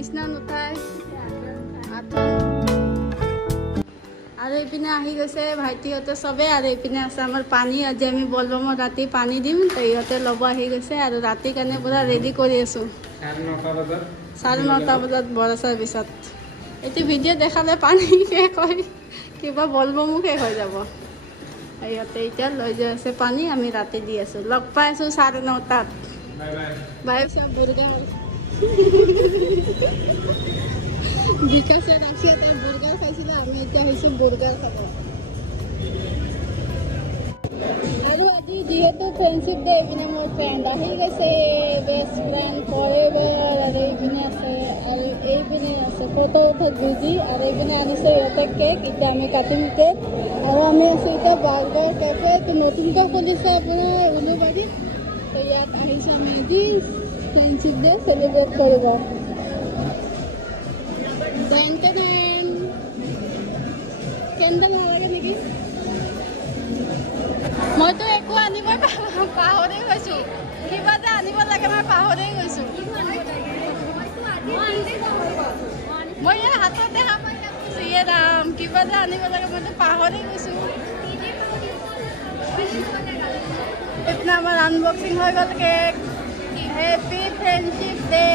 বিছনা নুঠাই আৰু এইপিনে আহি গৈছে ভাইটিহঁতে চবে আৰু এইপিনে আছে আমাৰ পানী আজি আমি বলবমত ৰাতি পানী দিম তো ইহঁতে ল'ব আহি গৈছে আৰু ৰাতিৰ কাৰণে পুৰা ৰেডি কৰি আছোঁ 9:30 বজাত বৰছাৰ পিছত এইটো ভিডিঅ' দেখালে পানী শেষ হয় কিবা বলবমো শেষ হৈ যাব ইহঁতে এতিয়া লৈ যাই আছে পানী আমি ৰাতি দি আছোঁ লগ পাই আছোঁ 9:30 বাই চব বুৰ্গাৰ বিকাশে ৰাশিয়া তাই বুৰ্গাৰ খাইছিলে আমি এতিয়া হৈছোঁ বুৰ্গাৰ খাব আৰু আজি যিহেতু ফ্ৰেণ্ডশ্বিপ ডে এইপিনে মোৰ ফ্ৰেণ্ড আহি গৈছে বেষ্ট ফ্ৰেণ্ড ফৰএভাৰ আৰু এইপিনে আছে আৰু এইপিনে আছে ফটো উঠাত বিজি আৰু এইপিনে আনিছে ইহঁতে কেক এতিয়া আমি কাটিম কেক আৰু আমি আছোঁ এতিয়া বাৰ্গাৰ কেফে নতুনকৈ খুলিছে আপোনাৰ উলুবাৰীত তো ইয়াত আহিছোঁ আমি আজি ফ্ৰেণ্ডশ্বিপ ডে চেলিব্ৰেট কৰিব কেণ্ডেল নালাগে নেকি মইতো একো আনিব পাহৰি গৈছোঁ কিবা যে আনিব লাগে মই পাহৰি গৈছোঁ মই ইয়াৰ হাতত দেখা পাই কৈছোঁ ইয়ে ৰাম কিবা যে আনিব লাগে মইতো পাহৰি গৈছোঁ এতিয়া আমাৰ আনবক্সিং হৈ গ'ল কেক হেপী ফ্ৰেণ্ডশ্বিপ ডে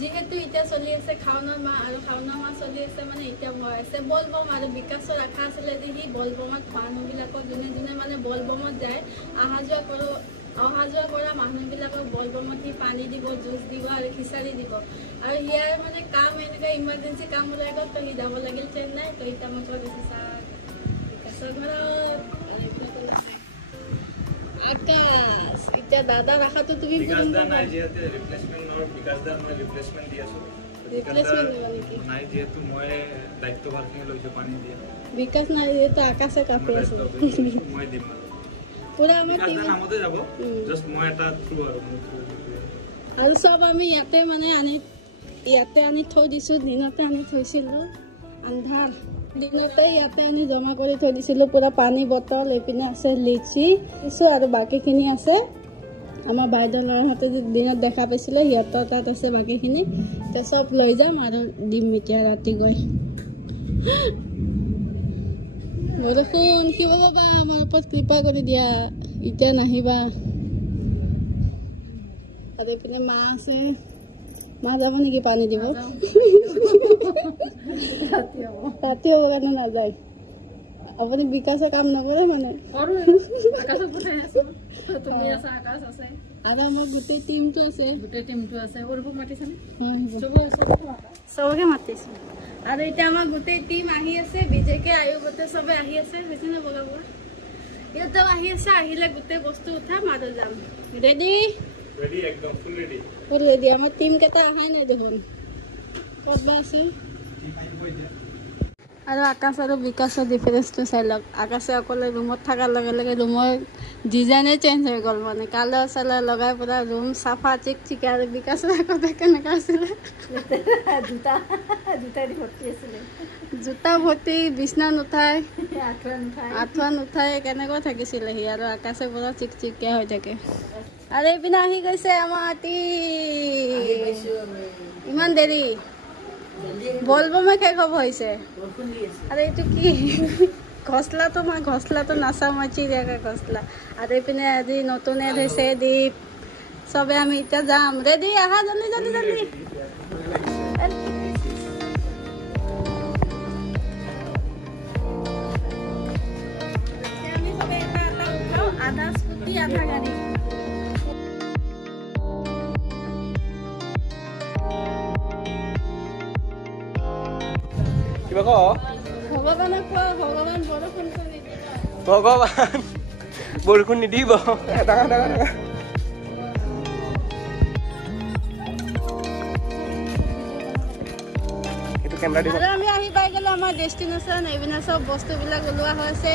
যিহেতু এতিয়া চলি আছে খাওনৰ মাহ আৰু খাওনৰ মাহ চলি আছে মানে এতিয়া ভয় আছে বলবম আৰু বিকাশৰ আশা আছিলে যে সি বলবমত মানুহবিলাকক যোনে যোনে মানে বলবমত যায় অহা যোৱা কৰা মানুহবিলাকক বলবমত সি পানী দিব জুচ দিব আৰু খিচাৰি দিব আৰু ইয়াৰ মানে কাম এনেকুৱা ইমাৰ্জেঞ্চি কাম ওলাই গ'ল তো সি যাব লাগিল চেন্নাই তো এতিয়া মই কৈ দিছোঁ ছাৰ বিকাশৰ ঘৰত আকাশ এতিয়া দাদা ৰাখাটো তুমি বিকাশ নাই যিহেতু আকাশে কাপি আছে পুৰা আমাৰ আৰু চব আমি ইয়াতে মানে আনি থৈ দিছোঁ দিনতে আনি থৈছিলোঁ আন্ধাৰ দিনতে ইয়াতে আনি জমা কৰি থৈ দিছিলোঁ পুৰা পানী বটল এইপিনে আছে লিচি দিছোঁ আৰু বাকীখিনি আছে আমাৰ বাইদেউ ল'ৰাহঁতে দিনত দেখা পাইছিলে সিহঁতৰ তাত আছে বাকীখিনি এতিয়া চব লৈ যাম আৰু দিম এতিয়া ৰাতি গৈ বৰষুণ কিবা যাবা আমাৰ ওপৰত কৃপা কৰি দিয়া এতিয়া নাহিবা আৰু এইপিনে মা আছে মা যাব নেকি পানী দিব ৰাতি হ'ব কাৰণে নাযায় আপুনি বিকাশে কাম নকৰে মানে আৰু আমাৰ গোটেই টিমটো আছে চবকে মাতিছোঁ আৰু এতিয়া আমাৰ গোটেই টিম আহি আছে বিজেকে আয়োগতে চবে আহি আছে হৈছে নে বগাব ইহঁতেও আহি আছে আহিলে গোটেই বস্তু উঠাম আৰু যাম ৰেডি একদম ফুল ৰেডি আমাৰ টিম কেইটা অহাই নাই দেখোন ক'ত বা আছে আৰু আকাশ আৰু বিকাশৰ ডিফাৰেঞ্চটো চাই লওক আকাশে অকলে ৰুমত থকাৰ লগে লগে ৰুমৰ ডিজাইনে চেঞ্জ হৈ গ'ল মানে কালাৰ চালাৰ লগাই পুৰা ৰুম চাফা চিক চিকা আৰু বিকাশৰ আগতে কেনেকুৱা আছিলে জোতা ভৰ্তি বিছনা নুঠাই আঁঠুৱা নুঠাই কেনেকুৱা থাকিছিলে সি আৰু আকাশে পুৰা চিক চিকিয়া হৈ থাকে আৰু এইপিনে আহি গৈছে আমাৰ ইমান দেৰি বলবমে শেষ হ'ব হৈছে আৰু এইটো কি ঘছলাটো নাচা মই চিৰিয়াকা ঘছলা আৰু এইপিনে আজি নতুন এড হৈছে দীপ চবে আমি এতিয়া যাম ৰেডি আহা জল্দি জল্দি জল্দি আমি চবে এটা উঠাও আধা স্কুটি আধা গাড়ী কিবা ক ভগৱানক কোৱা ভগৱান বৰষুণটো নিদিব ভগৱান বৰষুণ নিদিব ডাঙৰ ডাঙৰ ডাঙৰ এইটো কেমেৰা দিব আৰু আমি আহি পাই গ'লো আমাৰ ডেষ্টিনেশ্যন এইপিনে চব বস্তুবিলাক ওলোৱা হৈছে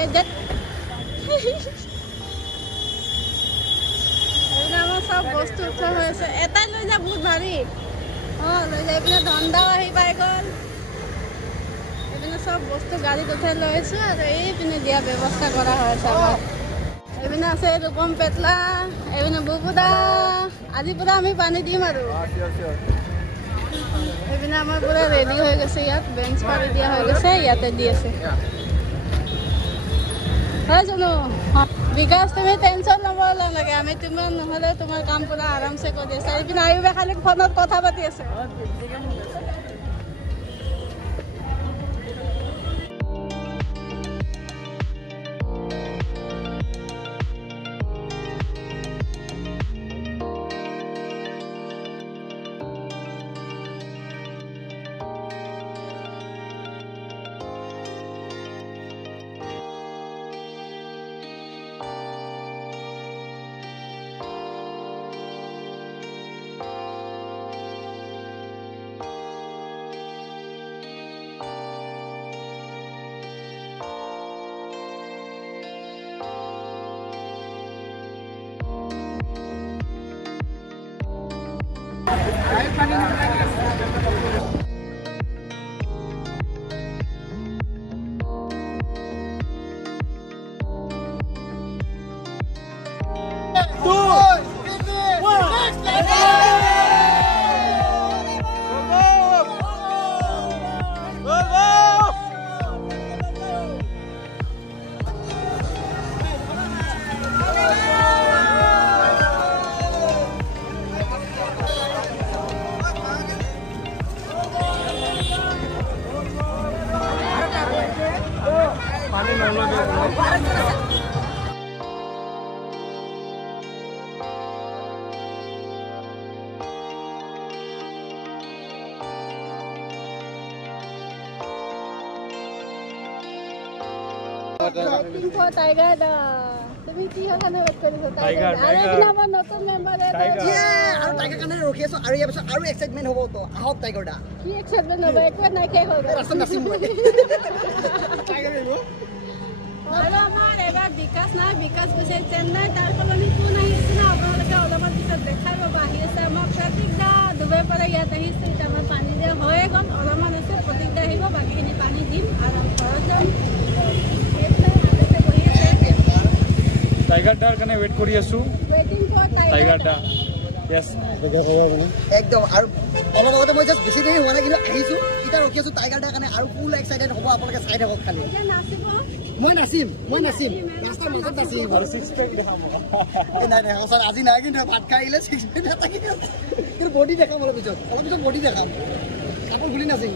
এইপিনে আমাৰ চব বস্তু উঠোৱা হৈ আছে এটাই লৈ যা বহুত ভাৰী লৈ যায় এইপিনে ধন্দাও আহি পাই গ'ল এইপিনে চব বস্তু গাড়ীত উঠাই লৈ আহিছোঁ আৰু এইপিনে দিয়া ব্যৱস্থা কৰা হৈ আছে আমাৰ এইপিনে আছে ৰূপম পেটলা এইপিনে বুবুদা আজি পুৰা আমি পানী দিম আৰু এইপিনে আমাৰ পুৰা ৰেডি হৈ গৈছে ইয়াত বেঞ্চ পাৰি দিয়া হৈ গৈছে ইয়াতে দি আছে হয় জানো বিকাশ তুমি টেনশ্যন ল'ব নালাগে আমি তোমাৰ নহ'লে তোমাৰ কাম পুৰা আৰামছে কৰি আছে এইপিনে আয়ুবে খালি ফোনত কথা পাতি আছে টাইগাৰ দা তুমি কি কাৰণে ৱেট কৰিছা টাইগাৰ আৰু এদিন আমাৰ নতুন মেম্বাৰ আৰু টাইগাৰ কাৰণে ৰখি আছো আৰু ইয়াৰ পিছত আৰু এক্সাইটমেণ্ট হ'ব তো আহক টাইগাৰ দা কি এক্সাইটমেণ্ট হ'ব একো নাই শেষ হৈ গ'ল ৰাস্তা নাচিম মই টাইগাৰ আহিব আৰু আমাৰ এবাৰ বিকাশ নাই বিকাশ গৈছে চেন্নাই তাৰ সলনি কোন আহিছে না আপোনালোকে অলপমান পিছত দেখাই পাব আহি আছে আমাৰ প্ৰতীক দা ডুবাইৰ পৰা ইয়াত আহিছে এতিয়া আমাৰ পানী দিয়া হৈয়ে গ'ল অলপমান আছে প্ৰতীক দা আহিব বাকীখিনি পানী দিম আৰু ঘৰত যাম টাইগাৰ দাৰ কাৰণে ৱেট কৰি আছো টাইগাৰ দা ইয়েছ একদম আৰু অলপ আগতে মই জাষ্ট বেছি দেৰি হোৱা নাই কিন্তু আহিছোঁ এতিয়া ৰখি আছোঁ টাইগাৰ দাৰ কাৰণে আৰু ফুল এক্সাইটেড হ'ব আপোনালোকে চাই থাকক খালি মই নাচিম ৰাস্তাৰ মাজত নাচিম নাই নাই সঁচা আজি নাই কিন্তু ভাত খাই আহিলে কিন্তু বডি দেখাম অলপ পিছত বডি দেখাম কাপোৰ খুলি নাচিম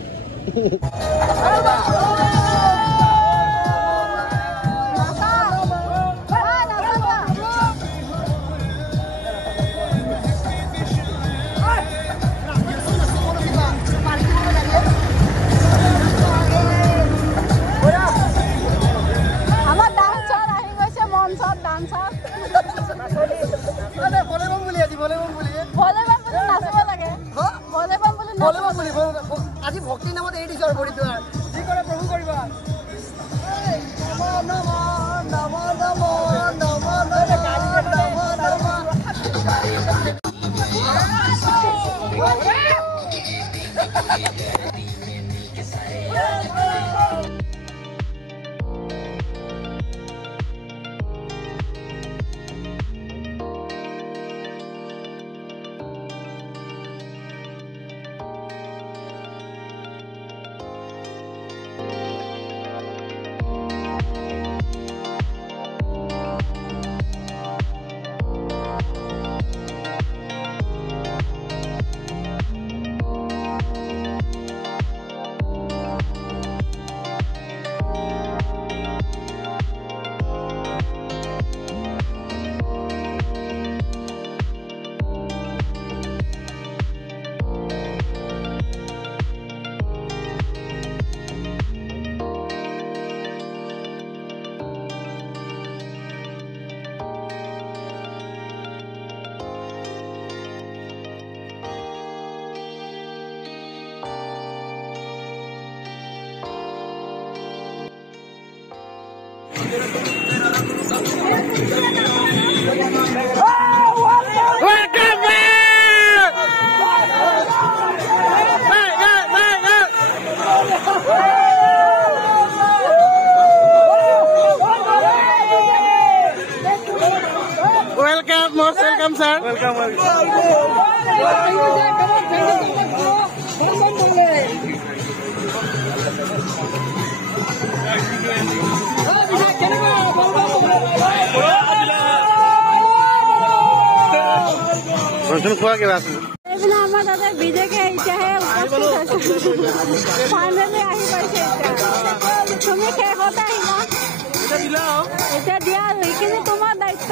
আজি ভক্তিৰ নামত এৰি দিছো আৰু বডিটো যি কৰে প্ৰভু কৰিবা Welcome, most welcome, sir. Welcome, আমাৰ তাতে বিজেপি এতিয়াহে ফাইনেলি আহি পাইছে এতিয়া তুমি শেষতে আহিলা এতিয়া দিয়া আৰু এইখিনি তোমাৰ দায়িত্ব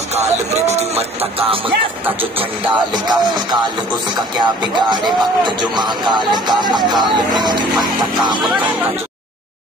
अकाल मृत्यु मरता काम करता जो चंडाल का काल उसका क्या बिगाड़े भक्त जो महाकाल का अकाल मृत्यु